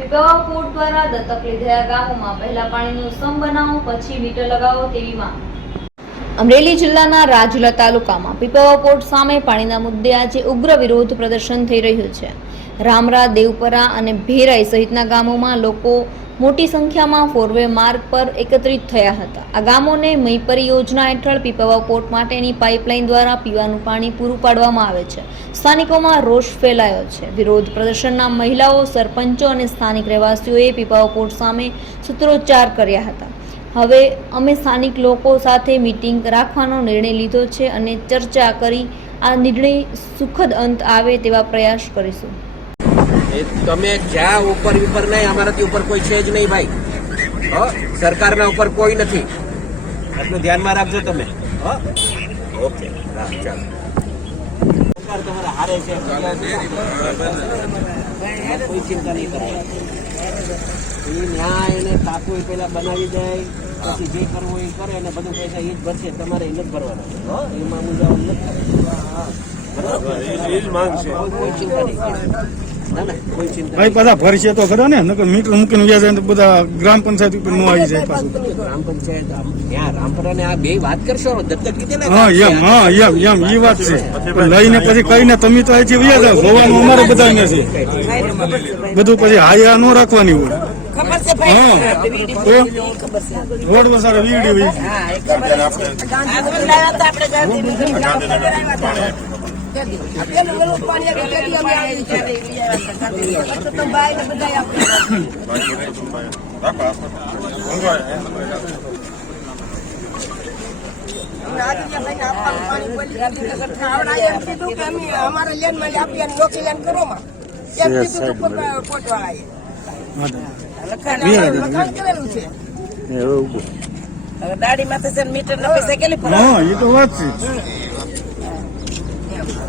Pipavav court દ્વારા દત્તક લીધેલા ગામોમાં પહેલા પાણીનું સમ બનાવો, પછી મીટર લગાવો તેવી માંગ. અમરેલી જિલ્લાના રાજુલા તાલુકામાં પીપાવાવ પોર્ટ સામે પાણીના મુદ્દે આજે ઉગ્ર વિરોધ પ્રદર્શન થઈ રહ્યું છે. રામરા, દેવપરા અને ભેરાઈ સહિતના ગામોમાં લોકો મોટી સંખ્યામાં ફોરવે માર્ગ પર એકત્રિત થયા હતા. આ ગામોને મહીપરી યોજના હેઠળ પીપાવાવ પોર્ટ માટેની પાઇપલાઇન દ્વારા પીવાનું પાણી પૂરું પાડવામાં આવે છે. સ્થાનિકોમાં રોષ ફેલાયો છે. વિરોધ પ્રદર્શનના મહિલાઓ, સરપંચો અને સ્થાનિક રહેવાસીઓએ પીપાવા પોર્ટ સામે સૂત્રોચ્ચાર કર્યા હતા. હવે અમે સ્થાનિક લોકો સાથે મીટિંગ રાખવાનો નિર્ણય લીધો છે અને ચર્ચા કરી આ નિર્ણય સુખદ અંત આવે તેવા પ્રયાસ કરીશું. તમે જ્યાં ઉપર ઉપર નહીં, અમારાથી ઉપર કોઈ છે જ નહીં ભાઈ. સરકારના ઉપર કોઈ નથી. આટલું ધ્યાનમાં રાખજો તમે. ઓકે ચાલો. હારે છે. કોઈ ચિંતા નહીં કરાય એ ન્યાય એને ટાંકું એ પેલા બનાવી જાય પછી જે કરવું એ કરે અને બધું પૈસા એ જ ભરશે તમારે એ જ ભરવાના. એમાં એમાં મુંજાવણ નથી બરાબર કોઈ ચિંતા નહીં ભાઈ પાછા ભરશે તો ખરા ને નકર મીટર મૂકીને ગયા જાય તો બધા ગ્રામ પંચાયત ઉપર નો આવી જાય પાછું ગ્રામ પંચાયત ત્યાં રામપરા ને આ બે વાત કરશો દત્તક લીધેલા હા એમ હા એમ એમ એ વાત છે પણ લઈને પછી કઈને તમે તો અહીંથી વ્યાજ આવો જોવાનું અમારે બધા છે બધું પછી હાયા ન રાખવાની હોય ખબર છે ભાઈ હા તો રોડ વીડી અમારા આપીએ લેન કરો માં એમ કીધું તું લખાણ લખાણ કરેલું છે દાડી માથે છે ને મીટર ના પૈસા કેટલી? હા એ તો વાત છે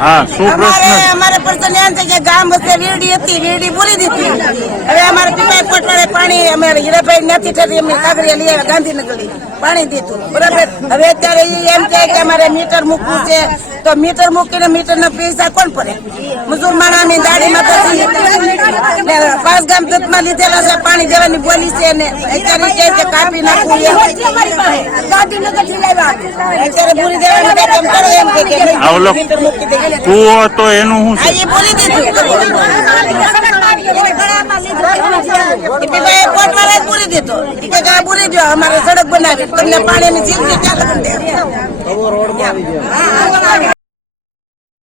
હા શું અમારે અમારે તો ન્યાન થઈ ગયા ગામ વચ્ચે રેડી હતી રેડી બોલી દીધી. હવે અમારે પીવાય પટવાડે પાણી અમે હીરાભાઈ નથી થતી અમે કાગરિયા લઈ આવ્યા ગાંધીનગર પાણી દીધું. બરાબર? હવે અત્યારે એમ કહે કે અમારે મીટર મૂકવું છે. તો મીટર મૂકીને મીટર ના પૈસા કોણ પડે મજૂર માણા અમે દાડીમાં. પાંચ ગામ દત્તમાં લીધેલા છે પાણી દેવાની બોલી છે ને. અત્યારે કહે છે કાપી નાખવું અત્યારે પૂરી દેવાનું કે તેમ કરે એમ કે કુવો તો એનું શું આ એ બોલી દીધું. પૂરી દીધો બોલી દો અમારે સડક બનાવી. તમને પાણીની ચીજ ચાલે